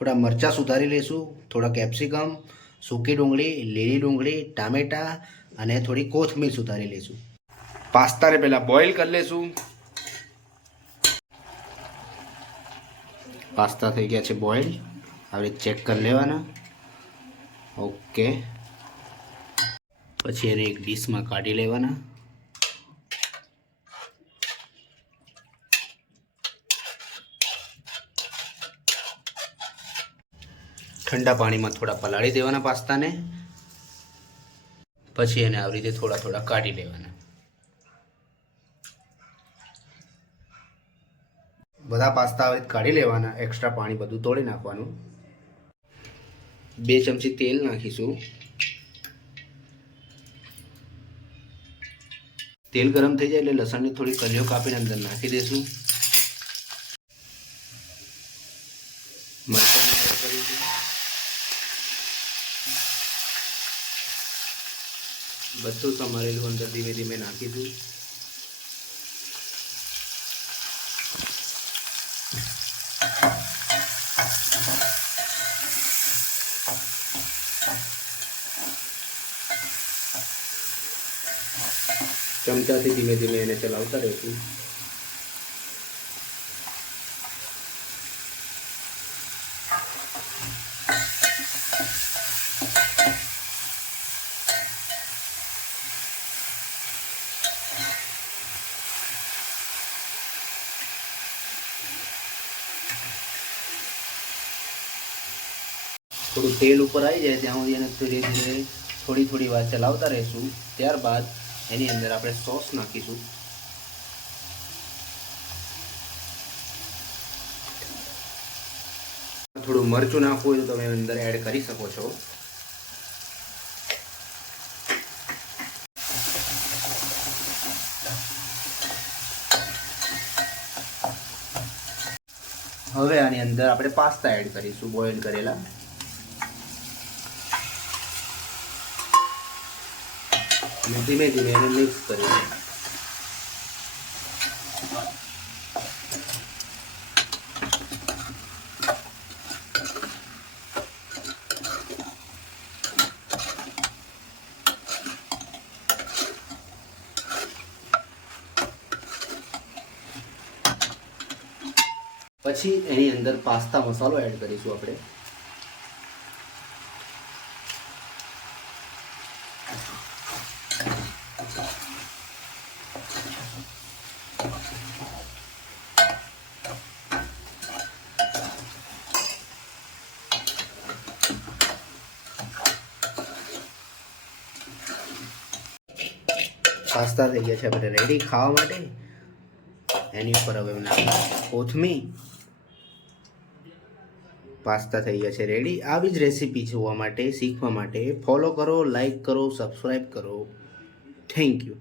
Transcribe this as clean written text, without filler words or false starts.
થોડા મરચાં સુધારી લઈશું, થોડા કેપ્સિકમ, સૂકી ડુંગળી, લીલી ડુંગળી, ટામેટાં અને થોડી કોથમીર સુધારી લઈશું. પાસ્તાને પહેલાં બોઇલ કરી લઈશું. પાસ્તા થઈ ગયા છે બોઇલ. હવે ચેક કરી લેવાના. ઓકે, પછી એને એક ડીશમાં કાઢી લેવાના. ઠંડા પાણીમાં થોડા પલાળી દેવાના પાસ્તાને. પછી એને આવી રીતે થોડા થોડા કાઢી લેવાના. બધા પાસ્તા આવી રીતે કાઢી લેવાના. એક્સ્ટ્રા પાણી બધું તોડી નાખવાનું. 2 ચમચી તેલ નાખીશું. તેલ ગરમ થઈ જાય એટલે લસણની થોડી કલીઓ કાપીને અંદર નાખી દઈશું. મરચાં એડ કરીશું. બધું સમારેલું અંદર ધીમે ધીમે નાખીશું. ચમચાથી ધીમે ધીમે એને ચલાવતા રહેશું. થોડું તેલ ઉપર આવી જાય ત્યાં સુધી એને ધીરે ધીરે થોડી વાર ચલાવતા રહીશું. ત્યારબાદ એની અંદર આપણે સોસ નાખીશું. થોડું મરચું નાખવું હોય તો તમે અંદર એડ કરી શકો છો. હવે આની અંદર આપણે પાસ્તા એડ કરીશું, બોઇલ કરેલા. ધીમે ધીમે એને મિક્સ કરીશું. પછી એની અંદર પાસ્તા મસાલો એડ કરીશું આપણે. પાસ્તા થઈ ગયા છે આપણે રેડી ખાવા માટે. એની ઉપર હવે નાખીશું કોથમીર. પાસ્તા થઈ ગયા છે રેડી. આવી જ રેસીપી જોવા માટે, શીખવા માટે ફોલો કરો, લાઈક કરો, સબસ્ક્રાઈબ કરો. Thank you.